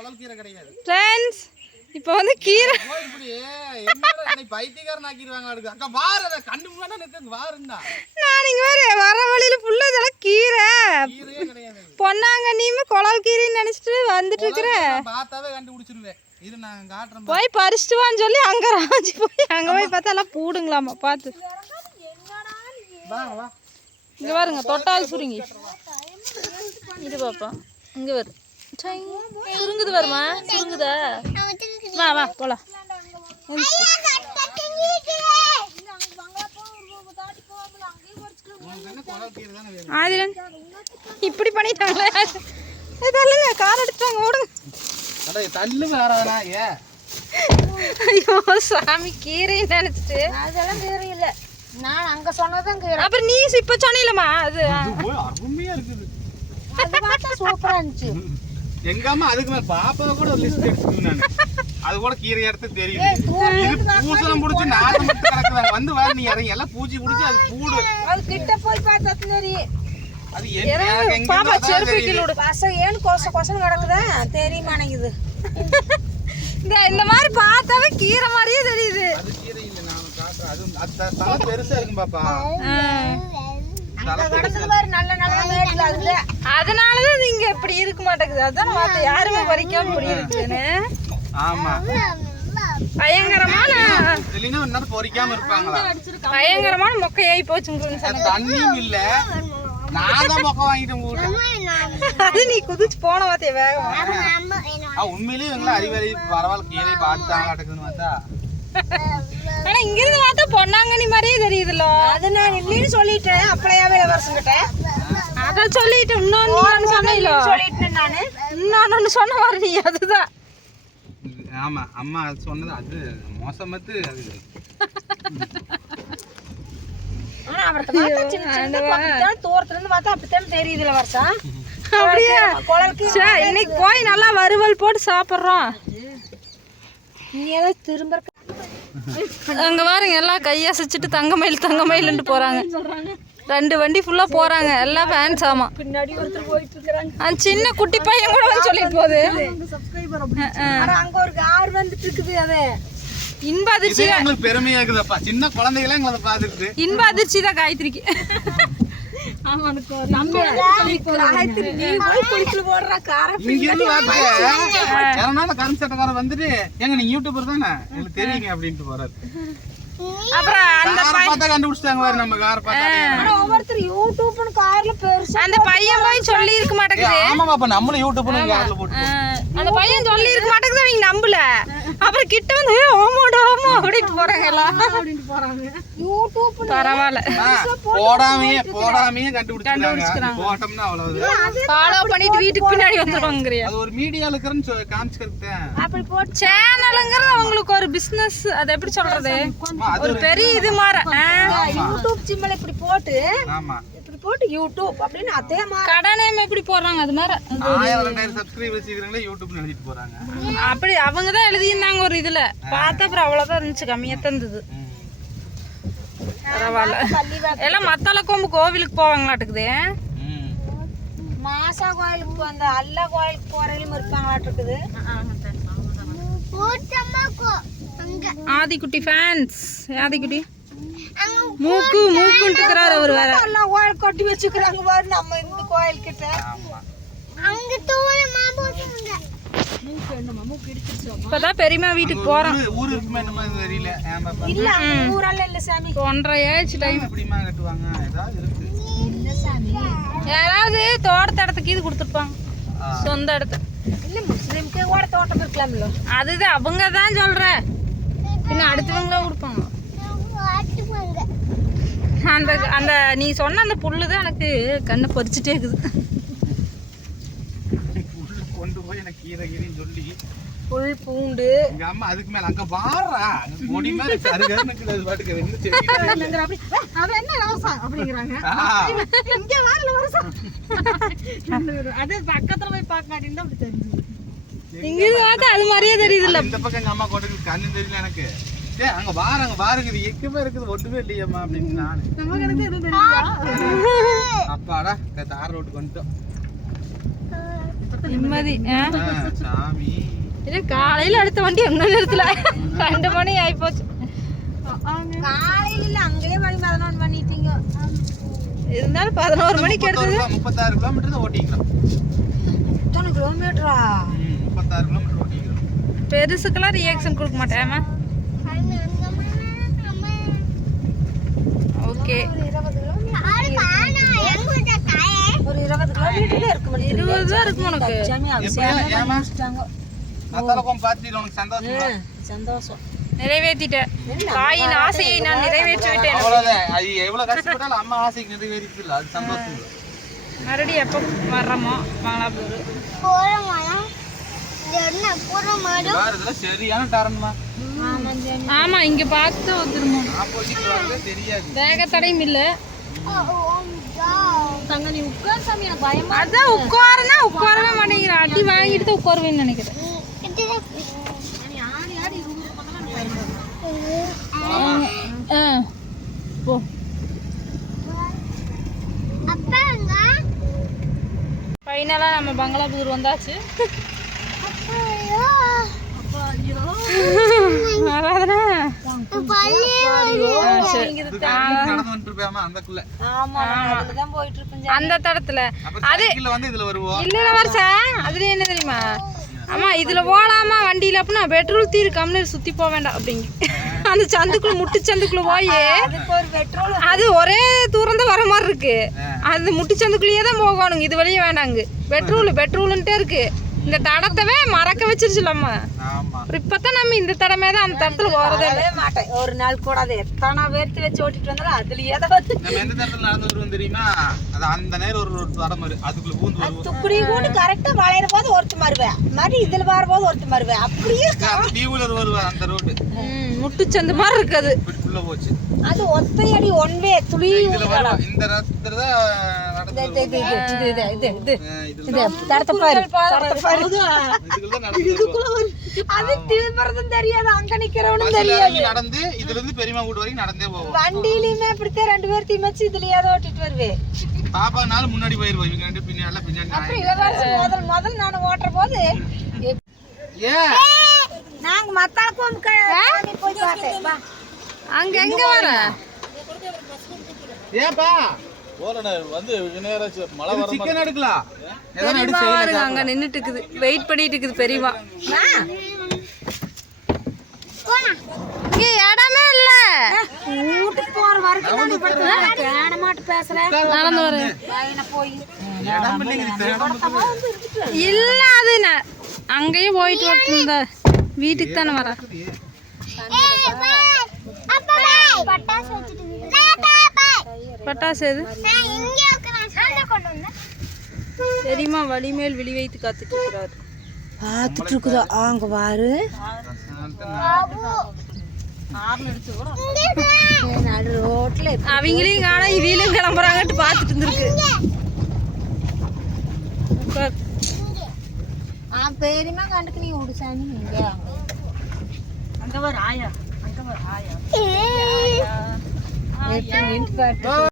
Friends இப்போ வந்து கீரை நான் இங்க வர வழியில ஃபுல்லா இதெல்லாம் கீரை பொன்னாங்கண்ணியுமே குழல் கீரைன்னு நினைச்சிட்டு வந்துட்டு இருக்கிறேன். போய் பறிச்சுட்டு வான்னு சொல்லி அங்க ராஜி போய் அங்க போய் பார்த்தா எல்லாம் பூடுங்களாமா. பார்த்து இங்க பாருங்க தொட்டால் சுருங்கி இது பாப்பா இங்க வரு சுருங்குது வருமா சுருங்குதா வா வா போலாம். ஆதிரன் இப்படி பண்ணிட்டாங்களே தள்ளுங்க கார் எடுத்துட்டாங்க ஓடுங்க. ஐயோ சாமி கீரைன்னு நினைச்சிட்டு அதெல்லாம் கீரை இல்ல நான் அங்க சொன்னதான் கீரை. அப்புறம் நீ இப்ப சொன்னீலமா அது அருமையா இருக்குது. அது பார்த்தா சூப்பரா இருந்துச்சு. எங்க அம்மா அதுக்கு மேல பாப்பா கூட ஒரு லிஸ்ட் எடுத்துட்டேன் நானு. அது கூட கீரை எடுத்து தெரியுது. இது பூசலம் புடிச்சு நாளை மட்டும் கிடக்குதாங்க. வந்து வா நீ இறங்கி எல்லாம் பூச்சி புடிச்சு அது பூடு. அது கிட்ட போய் பார்த்தா தெரியும். அது எங்க பாப்பா செருப்பு கிலோடு பச ஏன் கொசன்னு கிடக்குதா தெரிய மாட்டேங்குது. இந்த மாதிரி பார்த்தாவே கீரை மாதிரியே தெரியுது. அது கீரை இல்ல நான் காட்டுறேன். அது தலை பெருசா இருக்கும் பாப்பா. அதனாலதான் இது இங்க இப்படி இருக்க மாட்டேங்குது. அதான் மத்த யாருமே பறிக்காம இப்படி இருக்குன்னு. ஆமா பயங்கரமான பொறிக்காம இருப்பாங்களா பயங்கரமான மொக்கையாயி போச்சுங்க. தண்ணியும் இல்ல நான் தான் மொக்க வாங்கிட்டு அது நீ குதிச்சு போன வார்த்தைய வேகமா. உண்மையிலேயே இவங்கள அறிவாளி பரவாயில்ல கீரை பார்த்துட்டாங்க பார்த்தா. ஆனா இங்க இருந்து பார்த்தா பொன்னாங்கண்ணி மாதிரியே தெரியுதுல்ல. அது நான் இல்லைன்னு சொல்லிட்டேன். அப்படியாவே வருஷங்கிட்ட அத சொல்லிட்டு இன்னொன்னு சொன்னீங்களோ சொல்லிட்டேன் நானு. இன்னொன்னு சொன்ன மாதிரி நீ அதுதான். ஆமா அம்மா அது சொன்னது அது மோசமத்து அது. ஆனா அவர்ட்ட பார்த்தா சின்ன சின்ன தூரத்துல இருந்து பார்த்தா அப்படித்தான் தெரியுதுல வருஷம். அப்படியே இன்னைக்கு போய் நல்லா வறுவல் போட்டு சாப்பிடுறோம். நீ ஏதோ திரும்ப அங்க பாருங்க எல்லாம் கையசைச்சிட்டு தங்கமயில்ன்ட்டு போறாங்க. 2 வண்டி ஃபுல்லா போறாங்க எல்லாம் ஃபேன்ஸ். ஆமா பின்னாடி ஒருத்தர் போயிட்டு இருக்காங்க. அந்த சின்ன குட்டி பையன் கூட வந்து சொல்லிட்டு போகுது. அங்க ஒரு கார் வந்துட்டு இருக்குது. அது இன்ப அதிர்ச்சி உங்களுக்கு பெருமையா இருக்குதப்பா. சின்ன குழந்தைகளே எங்களை பார்த்துட்டு இன்ப அதிர்ச்சி தான் காயத்ரிக்கு. கரும்பு சட்டக்காரன் வந்துட்டு எங்க நீங்க யூடியூபர் தானே எனக்கு தெரியுங்க அப்படின்ட்டு போறாரு. அப்புறம் அந்த பார்த்தா கண்டுபிடிச்சிட்டாங்க பாரு நம்ம காரை பார்த்தா. ஒவ்வொருத்தர் யூடியூப்னு கார்ல பெருசா அந்த பையன் போய் சொல்லி இருக்க மாட்டேங்குது. ஆமா பாப்பா நம்மளும் யூடியூப்னு கார்ல போட்டு அந்த பையன் சொல்லி இருக்க மாட்டேங்குது. அவங்க நம்பல. அப்புறம் கிட்ட வந்து ஆமாடா ஆமா அப்படின்ட்டு போறாங்க எல்லாம். யூடியூப் பரவாயில்ல போடாமையே கண்டுபிடிச்சிருக்காங்க. போட்டோம்னா அவ்வளவு ஃபாலோ பண்ணிட்டு வீட்டுக்கு பின்னாடி வந்துருவாங்கறியா. அது ஒரு மீடியால இருக்கறன்னு காமிச்சிருக்கேன். அப்படி போட் சேனல்ங்கிறது உங்களுக்கு ஒரு பிசினஸ். அது எப்படி சொல்றது ஒரு பெரிய இது மாதிரி. யூடியூப் சிம்மல இப்படி போட்டு ஆமா இப்படி போட்டு யூடியூப் அப்படின்னு அதே மாதிரி கடை நேம் எப்படி போடுறாங்க அது மாதிரி 1000-2000 சப்ஸ்கிரைபர் வச்சிருக்கீங்களே யூடியூப்ல எழுதிட்டு போறாங்க. அப்படி அவங்க தான் எழுதியிருந்தாங்க ஒரு இதுல பார்த்தா. அப்புறம் அவ்வளவுதான் இருந்துச்சு. கம்மியா தான் இருந்தது. பரவாயில்ல. எல்லாம் மத்தால கொம்பு கோவிலுக்கு போவாங்களாட்டுக்குது. மாசா கோயிலுக்கு அந்த அல்லா கோயிலுக்கு போறவங்களும் இருப்பாங்களாட்டுக்குது. ஆதிக்குட்டி ஃபேன்ஸ். ஆதிக்குட்டி மூக்குன்ட்டு இருக்கிறாரு அவர் வேற. அல்லா கோயில் கட்டி வச்சுக்கிறாங்க பாரு நம்ம இந்த கோயில் கிட்ட. அங்க தூரமா போறாங்க. இப்பதான் பெரியமா வீட்டுக்கு போறோம். ஊர் இருக்குமே நம்ம தெரியல. இல்ல ஊரால இல்ல சாமி. 1:30 டைம். எப்படிமா கட்டுவாங்க ஏதாவது இருக்கு. இல்ல சாமி யாராவது தோட்டத்து இடத்துக்கு இது கொடுத்துருப்பாங்க சொந்த இடத்து. இல்ல முஸ்லிம்க்கே கூட தோட்டம் இருக்கலாம்ல. அதுதான் அவங்க தான் சொல்றேன். பின்ன அடுத்தவங்களா கொடுப்பாங்க. அந்த அந்த நீ சொன்ன அந்த புல்லு தான் எனக்கு கண்ணை பறிச்சுட்டே இருக்குது. கொண்டு போய் எனக்கு கீரைன்னு சொல்லி புல் பூண்டு எங்க அம்மா அதுக்கு மேல அங்க வாறா கொடி மேல சருகன்னு அது பாட்டுக்கு ரெண்டு செடி அவ என்ன ரோசா அப்படிங்கறாங்க. இங்க வாரல ரோசா. அது பக்கத்துல போய் பார்க்காட்டினா அப்படி தெரிஞ்சு. இங்க பார்த்தா அது மாதிரியே தெரியுது இல்ல. இந்த பக்கம் எங்க அம்மா கொண்டு கண்ணு தெரியல எனக்கு. டேய் அங்க பாருங்க இது எக்கமே இருக்குது ஒட்டுமே இல்லையம்மா அப்படின்னு நான். நமக்கு எனக்கு எதுவும் தெரியல. அப்பாடா தார் ரோட்டுக்கு வந்துட்டோம். நிம்மதி. சாமி இல்லை காலையில் அடுத்த வண்டி எங்க நேரத்தில் 2 மணி ஆகிப்போச்சு. காலையில அங்கேயே மணி 11 பண்ணிட்டீங்க. இருந்தாலும் 11 மணிக்கு எடுத்தது 36 கிலோமீட்டர் தான் ஓட்டிக்கலாம். எத்தனை கிலோமீட்டரா? 36 கிலோமீட்டர் ஓட்டிக்கலாம். பெருசுக்கெல்லாம் ரியாக்ஷன் கொடுக்க மாட்டேன். ஓகே ஒரு 20 கிலோமீட்டர் தான் இருக்கு. 20 தான் இருக்கும் உனக்கு. சந்தோஷம் நிறைவேற்றிட்டேன். தாயின் ஆசையை நான் நிறைவேற்றி விட்டேன். மறுபடியும் எப்போ வர்றோமோ மங்களாபுதூர். சரியான டரன்மா. ஆமா இங்க பார்த்து வந்துருமோ வேக தடையும் இல்லை. தங்க நீ உட்கார் சாமி, எனக்கு பயமா. அதான் உட்காரனா உட்காரவே மாட்டேங்கிற. அடி வாங்கிட்டு தான் உட்காருவேன்னு நினைக்கிறேன். போ ஃபைனலாக நம்ம பங்களாபுதூர் வந்தாச்சு. அந்த தடத்துல அது இல்ல வருஷா அதுல என்ன தெரியுமா? ஆமா இதுல போலாமா வண்டியில அப்படின்னா பெட்ரோல் தீரு கம்னு சுத்தி போக வேண்டாம் அப்படிங்க. அந்த சந்துக்குள்ள முட்டு சந்துக்குள்ள போய் அது ஒரே தூரம் தான் வர மாதிரி இருக்கு. அந்த முட்டு சந்துக்குள்ளேயே தான் போகணுங்க. இது வழியே வேண்டாங்க. பெட்ரோல்ன்ட்டே இருக்கு. இந்த தடத்தவே மறக்க வச்சிருச்சுலம்மா. இப்பதான் நம்ம இந்த தடமே தான் அந்த தடத்துல போறதே மாட்டேன். ஒரு நாள் கூட அதை எத்தனை பேர்த்து வச்சு ஓட்டிட்டு வந்தாலும் அதுலயே தான் வந்து நம்ம எந்த தடத்துல நடந்து வருவோம் தெரியுமா? அது அந்த நேரம் ஒரு தடம் வரும். அதுக்குள்ள பூந்து வருவோம். துக்குடி கூட கரெக்டா வளையற போது ஒருத்த மாறுவேன். மாதிரி இதுல வரும்போது ஒருத்த மாறுவேன். அப்படியே அந்த வீலர் வருவார் அந்த ரோடு. முட்டுச்சந்து மாதிரி இருக்குது. உள்ள போச்சு. அது ஒத்தையடி ஒன் வே துளி இதுல வர இந்த நேரத்துல தான் நடந்து இது தடத்த பாரு. அது திரும்பறதும் தெரியாது. அங்க நிக்கிறவனும் தெரியாது. நடந்து இதுல இருந்து பெரியமா வீட்டு வரைக்கும் நடந்தே போவோம். வண்டியிலுமே அப்படித்தான் 2 பேர் தீமச்சு இதுலயே தான் ஓட்டிட்டு வருவேன். பாப்பானால முன்னாடி போயிருவோம். இவங்க ரெண்டு பின்னால பின்னாடி. அப்புறம் இளவரசன் முதல் நான் ஓட்டுற போது ஏன் நாங்க மத்தாளுக்கு வந்து போய் பார்த்தேன். அங்க எங்க வர ஏன்பா வந்து மழை வர சிக்கன் எடுக்கலாம். பெரியவா அங்க நின்னுட்டு இருக்குது. வெயிட் பண்ணிட்டு இருக்குது பெரியவா. இங்க இடமே இல்ல. வீட்டுக்கு போற வரைக்கும் கேனமாட்டு பேசுறேன். நடந்து வரேன். போய் இல்ல அது அங்கேயும் போயிட்டு வரட்டுங்க. வீட்டுக்கு தானே வர. பட்டாசு எது தெரியுமா? வலிமேல் விழி வைத்து காத்துட்டு இருக்கிறாரு. பார்த்துட்டு இருக்குதா? அங்க பாரு ரோட்ல அவங்களையும் காணா இவங்களும் கிளம்புறாங்கட்டு பார்த்துட்டு இருந்திருக்கு. பெரியமா கண்டுக்கு நீ விடுசாமி. அங்க வர ஆயா, அங்க வர ஆயா.